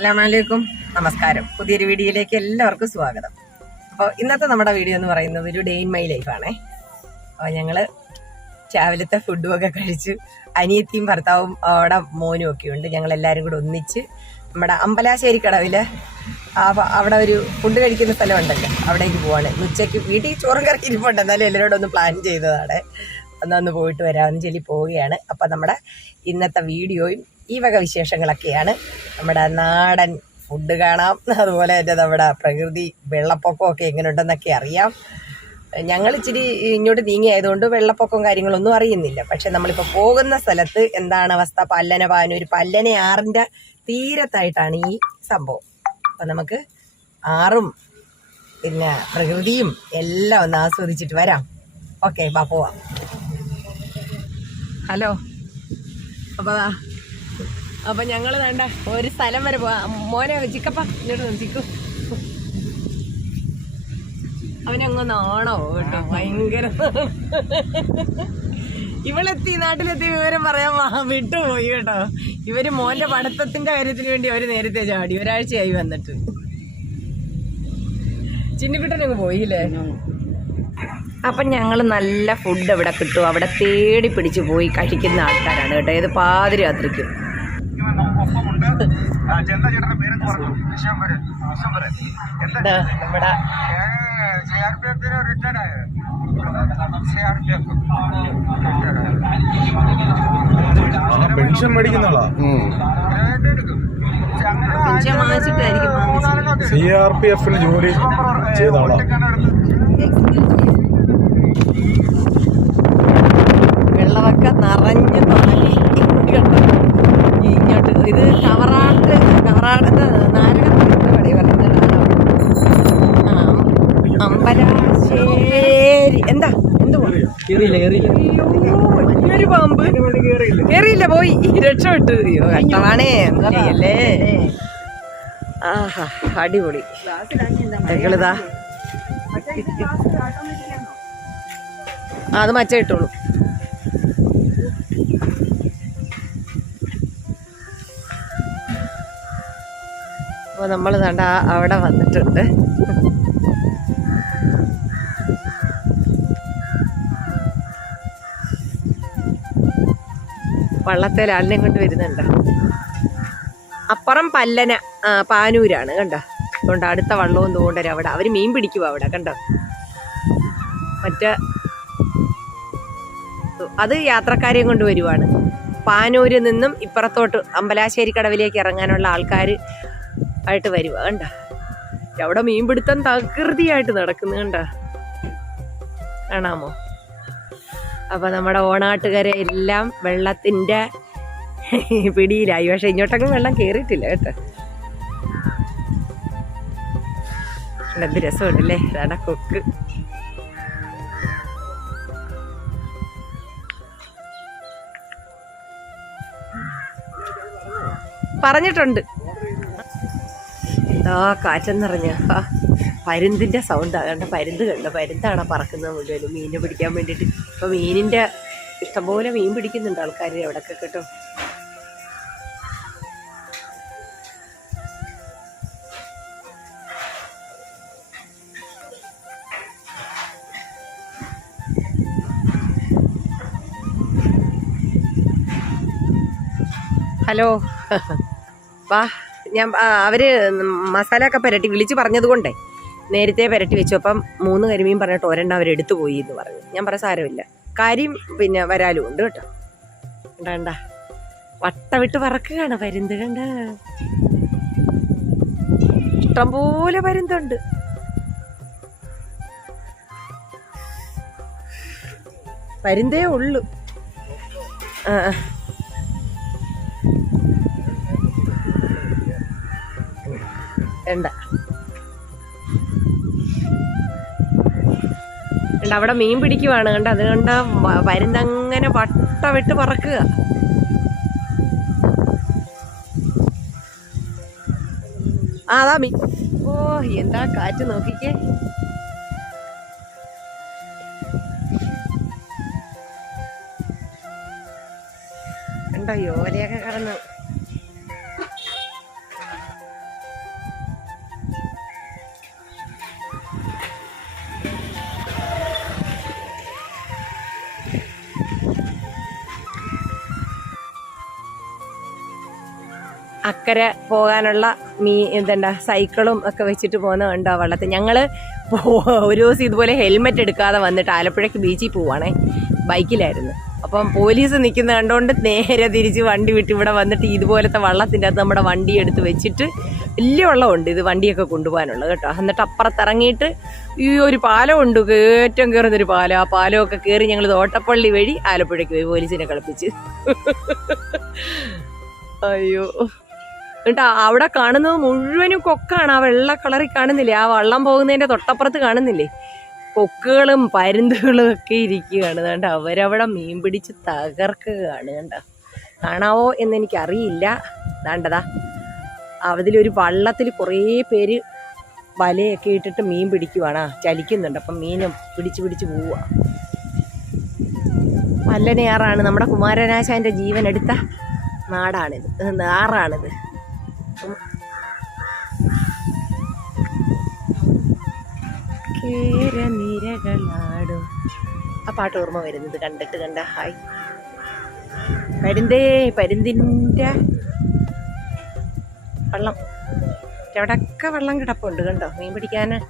അസ്സാമലൈക്കും നമസ്കാരം. പുതിയൊരു വീഡിയോയിലേക്ക് എല്ലാവർക്കും സ്വാഗതം. അപ്പോൾ ഇന്നത്തെ നമ്മുടെ വീഡിയോ എന്ന് പറയുന്നത് ഒരു ഡേ ഇൻ മൈ ലൈഫാണേ അപ്പോൾ ഞങ്ങൾ രാവിലത്തെ ഫുഡും ഒക്കെ കഴിച്ച് അനിയത്തിയും ഭർത്താവും അവിടെ മോനും ഒക്കെ ഉണ്ട്. ഞങ്ങൾ എല്ലാവരും കൂടെ ഒന്നിച്ച് നമ്മുടെ അമ്പലാശ്ശേരി കടവിൽ അവിടെ ഒരു ഫുഡ് കഴിക്കുന്ന സ്ഥലമുണ്ടല്ലോ. അവിടേക്ക് പോവാണ്. ഉച്ചയ്ക്ക് വീട്ടിൽ ചോറും കറക്കി ഇരിപ്പുണ്ട്. എന്നാലും എല്ലാവരോടും ഒന്ന് പ്ലാൻ ചെയ്തതാണ്. ഒന്ന് പോയിട്ട് വരാമെന്ന് ചൊല്ലി പോവുകയാണ്. അപ്പം നമ്മുടെ ഇന്നത്തെ വീഡിയോയും ഈ വക വിശേഷങ്ങളൊക്കെയാണ്. നമ്മുടെ നാടൻ ഫുഡ് കാണാം. അതുപോലെ തന്നെ നമ്മുടെ പ്രകൃതി വെള്ളപ്പൊക്കമൊക്കെ എങ്ങനെയുണ്ടെന്നൊക്കെ അറിയാം. ഞങ്ങൾ ഇച്ചിരി ഇങ്ങോട്ട് നീങ്ങിയായതുകൊണ്ട് വെള്ളപ്പൊക്കവും കാര്യങ്ങളൊന്നും അറിയുന്നില്ല. പക്ഷെ നമ്മളിപ്പോൾ പോകുന്ന സ്ഥലത്ത് എന്താണ് അവസ്ഥ? പല്ലന പാനൂർ പല്ലന ആറിന്റെ തീരത്തായിട്ടാണ് ഈ സംഭവം. അപ്പം നമുക്ക് ആറും പിന്നെ പ്രകൃതിയും എല്ലാം ഒന്ന് ആസ്വദിച്ചിട്ട് വരാം. ഓക്കെ ബാ പോവാം. ഹലോ. അപ്പോൾ അപ്പം ഞങ്ങൾ വേണ്ട ഒരു സ്ഥലം വരെ പോവാ. മോനെ ചിക്കപ്പ ഇങ്ങോട്ട് ചിക്കു. അവനങ്ങ് നാണോ കേട്ടോ ഭയങ്കര. ഇവളെത്തി നാട്ടിലെത്തി വിവരം പറയാൻ വിട്ടുപോയി കേട്ടോ. ഇവർ മോന്റെ പഠിത്തത്തിന്റെ കാര്യത്തിന് വേണ്ടി അവർ നേരത്തെ ചാടി ഒരാഴ്ചയായി വന്നിട്ട്. ചിന്നിക്കുട്ടനങ്ങ് പോയില്ലേ? അപ്പം ഞങ്ങൾ നല്ല ഫുഡ് അവിടെ കിട്ടും. അവിടെ തേടി പിടിച്ച് പോയി കഴിക്കുന്ന ആൾക്കാരാണ് കേട്ടോ. ഏത് പാതിരാത്രിക്കും. നമ്മുടെ പെൻഷൻ പെൻഷൻ വാങ്ങിച്ചത്. സി ആർ പി എഫിൽ ജോലി ചെയ്ത ആളാ. വെള്ളമൊക്കെ നിറഞ്ഞു തുടങ്ങി കണ്ടോ? ഇങ്ങോട്ട് ഇത് കവറാട്ട് കവറാട്ട് നാരകപ്പുറത്ത് പറയുന്നത് ആ അമ്പലാശ്ശേരി എന്താ എന്തുവാ വലിയൊരു പാമ്പ്. കേറിയില്ല. പോയി. രക്ഷപ്പെട്ടു കഷ്ടമാണേ. ചെയ്യല്ലേ? ആഹാ അടിപൊളി. ഞങ്ങളിതാ. ആ അത് മച്ച ഇട്ടോളൂ. അപ്പോൾ നമ്മൾ കണ്ട അവിടെ വന്നിട്ടുണ്ട്. വള്ളത്തേൽ ആളിനെ കൊണ്ട് വരുന്നുണ്ട്. അപ്പുറം പല്ലന പാനൂരാണ് കണ്ടോ? അതുകൊണ്ട് അടുത്ത വള്ളവും തോണ്ടരും അവിടെ. അവർ മീൻ പിടിക്കുക അവിടെ കണ്ടോ? മറ്റേ അത് യാത്രക്കാരെയും കൊണ്ട് വരുവാണ്. പാനൂരിൽ നിന്നും ഇപ്പുറത്തോട്ട് അമ്പലാശ്ശേരി കടവിലേക്ക് ഇറങ്ങാനുള്ള ആൾക്കാർ ആയിട്ട് വരുക കണ്ട? അവിടെ മീൻപിടുത്തം തകൃതിയായിട്ട് നടക്കുന്നു കണ്ടോ? കാണാമോ? അപ്പൊ നമ്മുടെ ഓണാട്ടുകാരെ എല്ലാം വെള്ളത്തിന്റെ പിടിയിലായി. പക്ഷെ ഇങ്ങോട്ടൊക്കെ വെള്ളം കേറിയിട്ടില്ല കേട്ടോ. എന്ത് രസമുണ്ടല്ലേ? ഇതാണ് കൊക്ക്. പറഞ്ഞിട്ടുണ്ട്. എന്താ കാറ്റെന്നറിഞ്ഞ പരുന്തിന്റെ സൗണ്ട് അതുകൊണ്ട് പരുന്ത് കണ്ടു? പരുന്താണ് പറക്കുന്നത് മുഴുവനും. മീനിനെ പിടിക്കാൻ വേണ്ടിയിട്ട്. ഇപ്പോൾ മീനിന്റെ ഇഷ്ടംപോലെ മീൻ പിടിക്കുന്നുണ്ട് ആൾക്കാർ എവിടെയൊക്കെ കേട്ടോ. ഹലോ. വാ. ഞാൻ അവർ മസാല ഒക്കെ പുരട്ടി വിളിച്ച് പറഞ്ഞത് കൊണ്ടേ നേരത്തെ പുരട്ടി വെച്ചു. അപ്പം മൂന്ന് കരിമീൻ പറഞ്ഞിട്ട് ഒരെണ്ണം അവർ എടുത്തു പോയി എന്ന് പറഞ്ഞു. ഞാൻ പറയാൻ സാരമില്ല. കാര്യം പിന്നെ വരാലും ഉണ്ട് കേട്ടോ. വേണ്ട വട്ട വിട്ട് പറക്കുകയാണ് പരുന്ത് കണ്ട. ഇഷ്ടംപോലെ പരുന്തുണ്ട്. പരുന്തേ ഉള്ളു. ആ. വേണ്ട. കണ്ട അവിടെ മീൻ പിടിക്കുവാണ് കണ്ട? അതുകൊണ്ട് കണ്ട വരുന്നങ്ങനെ വട്ട വിട്ട് പറക്കുക. ആ അതാ മീൻ. ഓ എന്താ കാറ്റ് നോക്കിക്കേ. അക്കരെ പോകാനുള്ള മീ എന്താ സൈക്കിളും ഒക്കെ വെച്ചിട്ട് പോകുന്ന കണ്ടോ വള്ളത്തിൽ. ഞങ്ങൾ ഒരു ദിവസം ഇതുപോലെ ഹെൽമെറ്റ് എടുക്കാതെ വന്നിട്ട് ആലപ്പുഴയ്ക്ക് ബീച്ചിൽ പോവാണേ. ബൈക്കിലായിരുന്നു. അപ്പം പോലീസ് നിൽക്കുന്ന കണ്ടുകൊണ്ട് നേരെ തിരിച്ച് വണ്ടി വിട്ട് ഇവിടെ വന്നിട്ട് ഇതുപോലത്തെ വള്ളത്തിന്റെ അകത്ത് നമ്മുടെ വണ്ടി എടുത്ത് വെച്ചിട്ട് വലിയ വള്ളമുണ്ട് ഇത് വണ്ടിയൊക്കെ കൊണ്ടുപോകാനുള്ളത് കേട്ടോ. എന്നിട്ട് അപ്പുറത്തിറങ്ങിയിട്ട് ഈ ഒരു പാലം പാലമുണ്ട് ഏറ്റവും കയറുന്നൊരു പാലം. ആ പാലമൊക്കെ കയറി ഞങ്ങൾ തോട്ടപ്പള്ളി വഴി ആലപ്പുഴയ്ക്ക് പോയി പോലീസിനെ കളിപ്പിച്ച്. അയ്യോ. എന്നിട്ട് അവിടെ കാണുന്നത് മുഴുവനും കൊക്കാണ്. ആ വെള്ള കളറിൽ കാണുന്നില്ലേ? ആ വള്ളം പോകുന്നതിന്റെ തൊട്ടപ്പുറത്ത് കാണുന്നില്ലേ? കൊക്കുകളും പരുന്തുകളും ഒക്കെ ഇരിക്കുകയാണ്. കണ്ട? അവരവിടെ മീൻ പിടിച്ച് തകർക്കുകയാണ്. കണ്ട? കാണാവോ എന്ന് എനിക്കറിയില്ല. ദാണ്ടതാ. അതിലൊരു വള്ളത്തിൽ കുറേ പേര് വലയൊക്കെ ഇട്ടിട്ട് മീൻ പിടിക്കുവാണ്. ചലിക്കുന്നുണ്ട്. അപ്പം മീനും പിടിച്ച് പിടിച്ച് പോവുക വല്ലനയാറാണ് നമ്മുടെ കുമാരനാശാന്റെ ജീവനെടുത്ത നാടാണിത്. ഇത് കേരനിരകളാടും. ആ പാട്ട് ഓർമ്മ വരുന്നത് കണ്ടിട്ട് കണ്ട ഹായ്. പരുന്തേ പരുന്തിന്റെ വള്ളം. അവിടെയൊക്കെ വെള്ളം കിടപ്പുണ്ട് കണ്ടോ? മീൻ പിടിക്കാൻ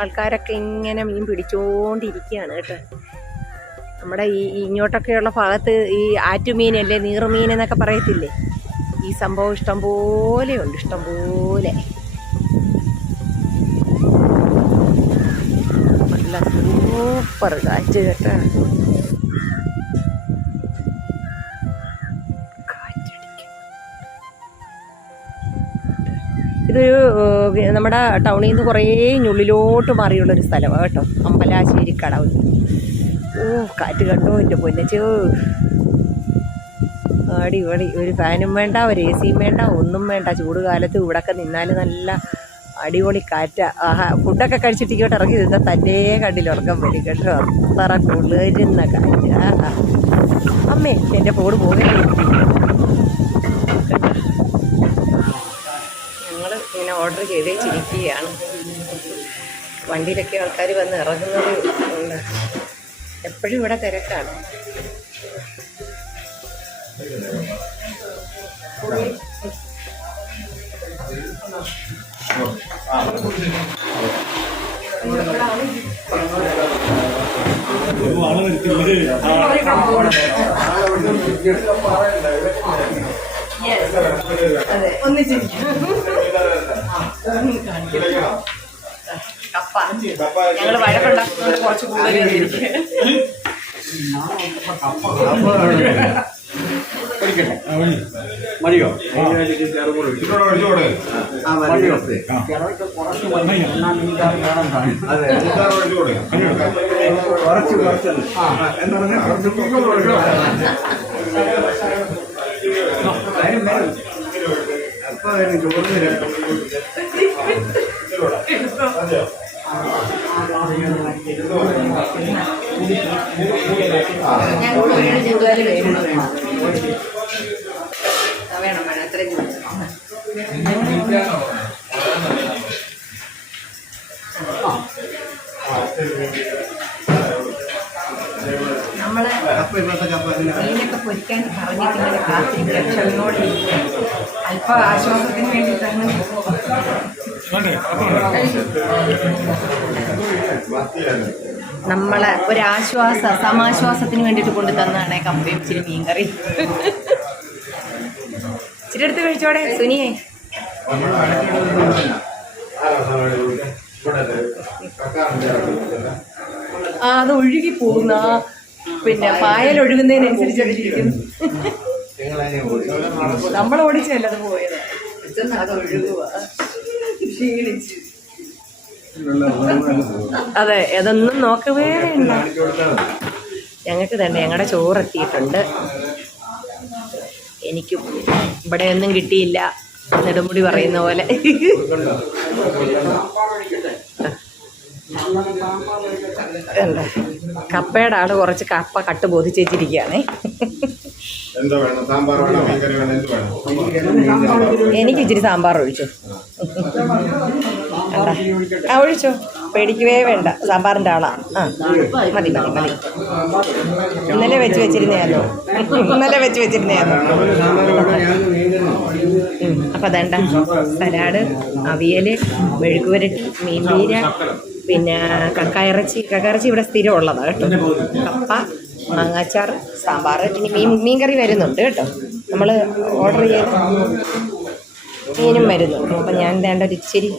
ആൾക്കാരൊക്കെ ഇങ്ങനെ മീൻ പിടിച്ചോണ്ടിരിക്കുകയാണ് കേട്ടോ. നമ്മുടെ ഈ ഇങ്ങോട്ടൊക്കെയുള്ള ഭാഗത്ത് ഈ ആറ്റുമീനല്ലേ നീറുമീൻ എന്നൊക്കെ പറയത്തില്ലേ? സംഭവം ഇഷ്ടം പോലെ ഉണ്ട് ഇഷ്ടം പോലെ. നല്ല സൂപ്പർ കാറ്റ് കേട്ടോ. ഇതൊരു നമ്മുടെ ടൗണിൽ നിന്ന് കുറേ ഉള്ളിലോട്ട് മാറിയുള്ളൊരു സ്ഥലമാണ് കേട്ടോ. അമ്പലാശ്ശേരി കടവ്. ഓ കാറ്റ് കണ്ടോ എന്റെ പൊന്നച്ചോ അടിപൊളി ഒരു ഫാനും വേണ്ട ഒരു എ സിയും വേണ്ട ഒന്നും വേണ്ട. ചൂട് കാലത്ത് ഇവിടൊക്കെ നിന്നാൽ നല്ല അടിപൊളി കാറ്റ. ആഹാ ഫുഡൊക്കെ കഴിച്ചിട്ട് ഇറങ്ങി നിന്നാൽ തന്നെ കണ്ടില്ല ഉറക്കം വരും കേട്ടോ. അത്ര കുളിരുന്ന കാറ്റ്. അമ്മേ എന്റെ ഫോണ് പോകണ്ടേ ഞങ്ങൾ ഇങ്ങനെ ഓർഡർ ചെയ്തേ ചിരിക്കുകയാണ്. വണ്ടിയിലൊക്കെ ആൾക്കാർ വന്ന് ഇറങ്ങുന്നത് എപ്പോഴും ഇവിടെ തിരക്കാണ്. അതെ ഒന്നിച്ചിരിക്കും കപ്പ ഞങ്ങൾ വഴക്കുണ്ടാക്കുന്നത് കുറച്ച് കൂടുതൽ ഇരിക്കും മതിയോ? കുറച്ച് കുറച്ച് എന്താ പറഞ്ഞാൽ കുറച്ച് അപ്പൊ വരും ചോറ് വരും ഞങ്ങൾക്ക് ഒരു കൂടുതൽ വേണം. നമ്മൾ മീനൊക്കെ പൊരിക്കാൻ പറഞ്ഞിട്ട് ഇങ്ങനെ കാത്തിരിക്കുക ക്ഷമയോടെ. അല്പം ആശ്വാസത്തിന് വേണ്ടിയിട്ടാണ് നമ്മളെ ഒരു ആശ്വാസ സമാശ്വാസത്തിന് വേണ്ടിട്ട് കൊണ്ടു തന്നാണ് കപ്പയും ഇച്ചിരി മീൻകറി ഇച്ചിരി എടുത്ത് കഴിച്ചോടെ സുനിയെ അത് ഒഴുകി പോകുന്ന പിന്നെ പായൽ ഒഴുകുന്നതിനനുസരിച്ച് അതിരിക്കുന്നു നമ്മൾ ഓടിച്ചല്ല അത് പോയത് ക്ഷീണിച്ച്. അതെ അതൊന്നും നോക്കവേ വേണ്ട. ഞങ്ങൾക്ക് തന്നെ ഞങ്ങളുടെ ചോറ് എത്തിയിട്ടുണ്ട് എനിക്കും ഇവിടെ ഒന്നും കിട്ടിയില്ല. നെടുമുടി പറയുന്ന പോലെ. കപ്പയുടെ ആൾ കുറച്ച് കപ്പ കട്ട് ബോധിച്ചേച്ചിരിക്കുകയാണേ. എനിക്ക് ഇച്ചിരി സാമ്പാർ ഒഴിച്ചു. ആ ഒഴിച്ചോ? പേടിക്കുവേ വേണ്ട. സാമ്പാറിന്റെ ആളാണ് ആ മതി മതി മതി. ഇന്നലെ വെച്ച് വെച്ചിരുന്നേ ഇന്നലെ വെച്ച് വെച്ചിരുന്നേ അപ്പം അതണ്ട സലാഡ് അവിയൽ മെഴുക്ക് പുരട്ടി മീൻപീര പിന്നെ കക്കയിറച്ചി. കക്കയിറച്ചി ഇവിടെ സ്ഥിരം ഉള്ളതാണ് കേട്ടോ. കപ്പ മാങ്ങാച്ചാർ സാമ്പാർ പിന്നെ മീൻ മീൻകറി വരുന്നുണ്ട് കേട്ടോ. നമ്മൾ ഓർഡർ ചെയ്ത് മീനും വരുന്നുണ്ട്. അപ്പം ഞാൻ വേണ്ട ഒരു ഇച്ചിരി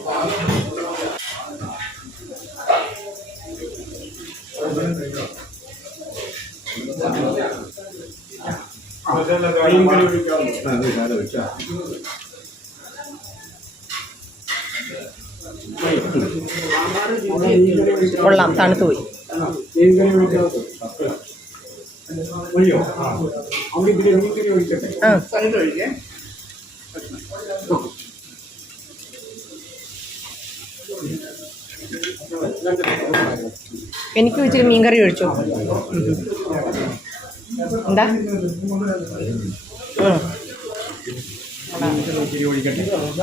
കൊള്ളാം തണുത്തു പോയി. എനിക്കും ഇച്ചിരി മീൻകറി ഒഴിച്ചു. എന്താ.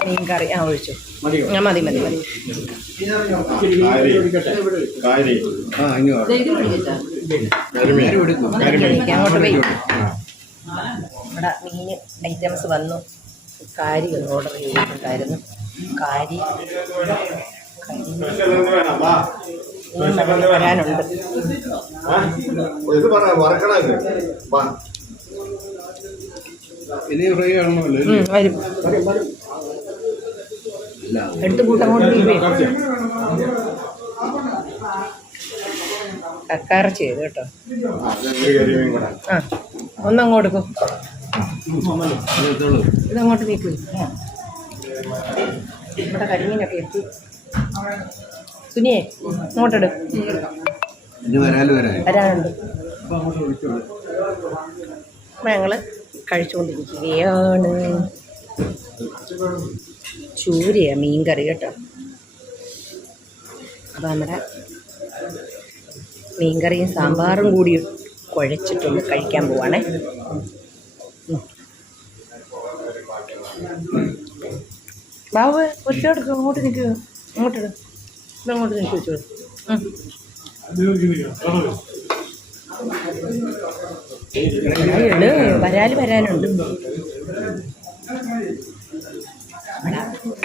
മീൻകറി. ആ ഒഴിച്ചു. ആ മതി മതി മതി. കാരി ആ ഇങ്ങോട്ട് എനിക്ക് അങ്ങോട്ട് പോയി ഇവിടെ മീൻ ഐറ്റംസ് വന്നു. കാരി ഓർഡർ ചെയ്തിട്ടുണ്ടായിരുന്നു. കാരി. വരാനുണ്ട് വരും. എടുത്ത് കൂട്ടങ്ങോട്ട് വീഴുവേ കക്കാറച്ചി ചെയ്ത് കേട്ടോ. ആ, ഒന്നങ്ങോട്ട് ഇതങ്ങോട്ട് നീക്കൂ. ഇവിടെ കരിമീനൊക്കെ എത്തി. സുനിയെ ഇങ്ങോട്ടെടു വരാനുണ്ട്. അപ്പം ഞങ്ങൾ കഴിച്ചുകൊണ്ടിരിക്കുകയാണ്. ചൂരയാ മീൻ കറി കേട്ടോ. അപ്പോൾ നമ്മുടെ മീൻകറിയും സാമ്പാറും കൂടി കുഴച്ചിട്ടൊന്ന് കഴിക്കാൻ പോവാണേ. ബാബു ഒറ്റയെടുക്കും അങ്ങോട്ട് നിൽക്കുക അങ്ങോട്ടിടും. ഇതങ്ങോട്ട് വെച്ചു വരാനുണ്ട്.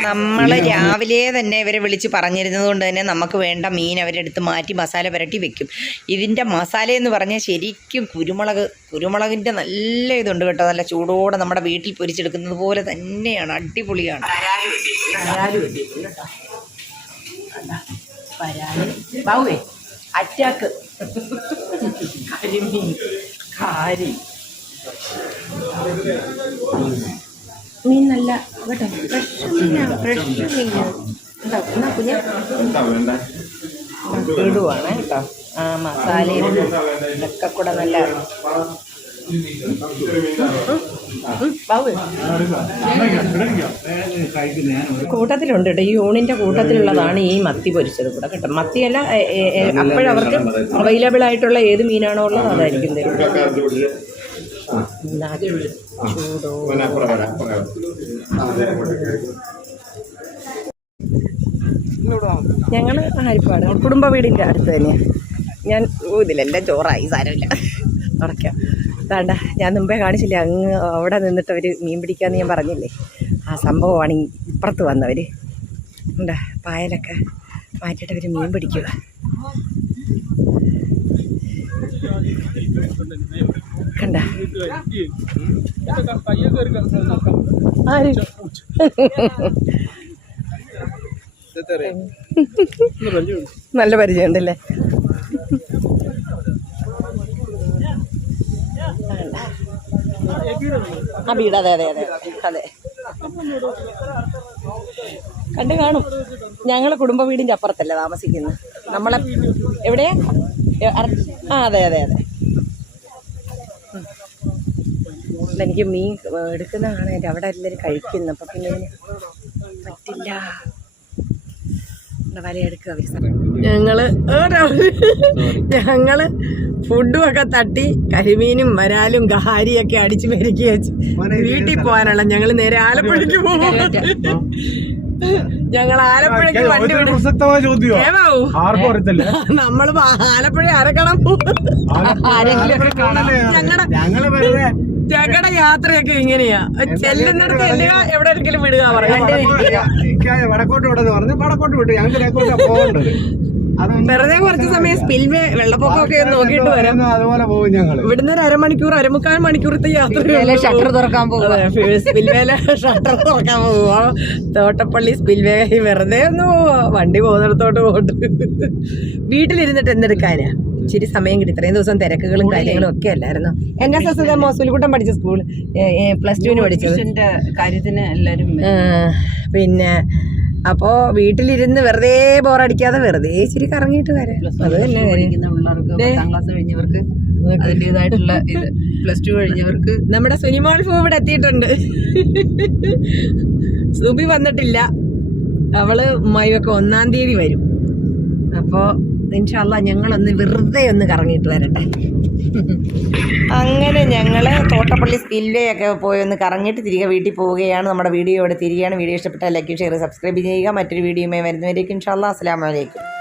നമ്മൾ രാവിലെ തന്നെ ഇവരെ വിളിച്ച് പറഞ്ഞിരുന്നത് കൊണ്ട് തന്നെ നമുക്ക് വേണ്ട മീൻ അവരെടുത്ത് മാറ്റി മസാല പുരട്ടി വെക്കും. ഇതിന്റെ മസാല എന്ന് പറഞ്ഞാൽ ശരിക്കും കുരുമുളക് കുരുമുളകിന്റെ നല്ല ഇതുണ്ട് കേട്ടോ. നല്ല ചൂടോടെ നമ്മുടെ വീട്ടിൽ പൊരിച്ചെടുക്കുന്നത് പോലെ തന്നെയാണ്. അടിപൊളിയാണ്. ബാബുവേ അറ്റാക്ക്. കരിമീൻ കാരി. മീൻ നല്ല കേട്ടോ ഫ്രഷ് മീനാണ് ഫ്രഷ് മീൻ എന്താ എന്നാ കുഞ്ഞ? ഇടുവാണ് കേട്ടോ. ആ മസാലയും ഒക്കെ കൂടെ നല്ല കൂട്ടത്തിലുണ്ട് കേട്ടോ. ഈ ഊണിന്റെ കൂട്ടത്തിലുള്ളതാണ് ഈ മത്തി പൊരിച്ചത് കൂടെ കേട്ടോ. മത്തിയല്ല അപ്പോഴവർക്ക് അവൈലബിൾ ആയിട്ടുള്ള ഏത് മീനാണോ ഉള്ളത് അതായിരിക്കും. ഞങ്ങൾ ആരിപ്പാട്? കുടുംബ വീടിന്റെ അടുത്ത് തന്നെയാണ് ഞാൻ ഇതിലെല്ലാം ചോറായി സാരമില്ല തുറക്കാം വേണ്ട ഞാൻ മുമ്പേ കാണിച്ചില്ലേ അങ്ങ് അവിടെ നിന്നിട്ട് അവർ മീൻ പിടിക്കാമെന്ന് ഞാൻ പറഞ്ഞില്ലേ? ആ സംഭവമാണ് ഈ ഇപ്പുറത്ത് വന്നവർ എന്താ പായലൊക്കെ മാറ്റിയിട്ട് അവർ മീൻ പിടിക്കുക. കണ്ട? നല്ല പരിചയമുണ്ടല്ലേ? ആ വീട്. അതെ അതെ അതെ. അതെ. കണ്ടു കാണും. ഞങ്ങൾ കുടുംബ വീടിന്റെ അപ്പുറത്തല്ലേ താമസിക്കുന്നത്. നമ്മളെ എവിടെ ആ അതെ അതെ അതെ. എനിക്ക് മീൻ എടുക്കുന്നതാണ്. എടുക്കുന്ന കാണാൻ അവിടെ എല്ലാവരും കഴിക്കുന്നു. അപ്പം പിന്നെ പറ്റില്ല. വലയെടുക്കുക. ഞങ്ങൾ ഞങ്ങൾ ഫുഡും ഒക്കെ തട്ടി കരിമീനും വരാലും ഗഹാരിയൊക്കെ അടിച്ചു പെരുക്കി വെച്ച് വീട്ടിൽ പോകാനുള്ള ഞങ്ങൾ നേരെ ആലപ്പുഴയ്ക്ക് പോകും ഞങ്ങൾ ആലപ്പുഴയ്ക്ക് വണ്ടി വിടും. നമ്മൾ ആലപ്പുഴ അരക്കണം. ഞങ്ങളുടെ ഞങ്ങളുടെ യാത്രയൊക്കെ ഇങ്ങനെയാ. ചെല്ലുന്നിടത്ത് ചെല്ലുക എവിടെയെങ്കിലും വിടുക പറഞ്ഞു വടക്കോട്ട് വിടുന്നു പറഞ്ഞ് വടക്കോട്ട് വിട്ടു. ഞങ്ങൾക്ക് വെറുതെ കുറച്ച് സമയം സ്പിൽവേ വെള്ളപ്പൊക്കമൊക്കെ ഒന്ന് നോക്കിയിട്ട് വരാം. അതുപോലെ പോകും ഞങ്ങൾ ഇവിടുന്ന് ഒരു അരമണിക്കൂർ അരമുക്കാൽ മണിക്കൂറത്തെ യാത്ര ഷട്ടർ തുറക്കാൻ പോകും സ്പിൽവേല ഷട്ടർ തുറക്കാൻ പോവാ. തോട്ടപ്പള്ളി സ്പിൽവേ വെറുതെ ഒന്ന് പോവാ. വണ്ടി പോകുന്നിടത്തോട്ട് പോട്ട്. വീട്ടിലിരുന്നിട്ട് എന്തെടുക്കാനാ? ഇച്ചിരി സമയം കിട്ടി. ഇത്രയും ദിവസം തിരക്കുകളും കാര്യങ്ങളും ഒക്കെ അല്ലായിരുന്നു? എൻ എസ് എസ് മോസൂലിക്കുട്ടം പഠിച്ച സ്കൂൾ പ്ലസ് ടുവിന് പഠിച്ചത്. ഇതിന്റെ കാര്യത്തിന് എല്ലാരും പിന്നെ അപ്പോ വീട്ടിലിരുന്ന് വെറുതെ ബോറടിക്കാതെ വെറുതെ ഇച്ചിരി കറങ്ങിയിട്ട് വരാം. അത് തന്നെ പത്താം ക്ലാസ് കഴിഞ്ഞവർക്ക് അതിന്റെതായിട്ടുള്ള ഇത്. പ്ലസ് ടു കഴിഞ്ഞവർക്ക് നമ്മുടെ സുനിമോൾ ഫൂ ഇവിടെ എത്തിയിട്ടുണ്ട്. സുബി വന്നിട്ടില്ല. അവൾ മൈവൊക്കെ ഒന്നാം തീയതി വരും. അപ്പോ ഇൻഷാല്ല ഞങ്ങളൊന്ന് വെറുതെ ഒന്ന് കറങ്ങിയിട്ട് വരട്ടെ. അങ്ങനെ ഞങ്ങൾ തോട്ടപ്പള്ളി സ്പിൽവേ ഒക്കെ പോയി ഒന്ന് കറങ്ങിയിട്ട് തിരികെ വീട്ടിൽ പോവുകയാണ്. നമ്മുടെ വീഡിയോ ഇവിടെ തിരികെയാണ്. വീഡിയോ ഇഷ്ടപ്പെട്ടാൽ ലൈക്ക് ഷെയർ സബ്സ്ക്രൈബ് ചെയ്യുക. മറ്റൊരു വീഡിയോയുമായി വരുന്നവരേക്കും ഇൻഷാല്ല അസ്സാം വലൈക്കും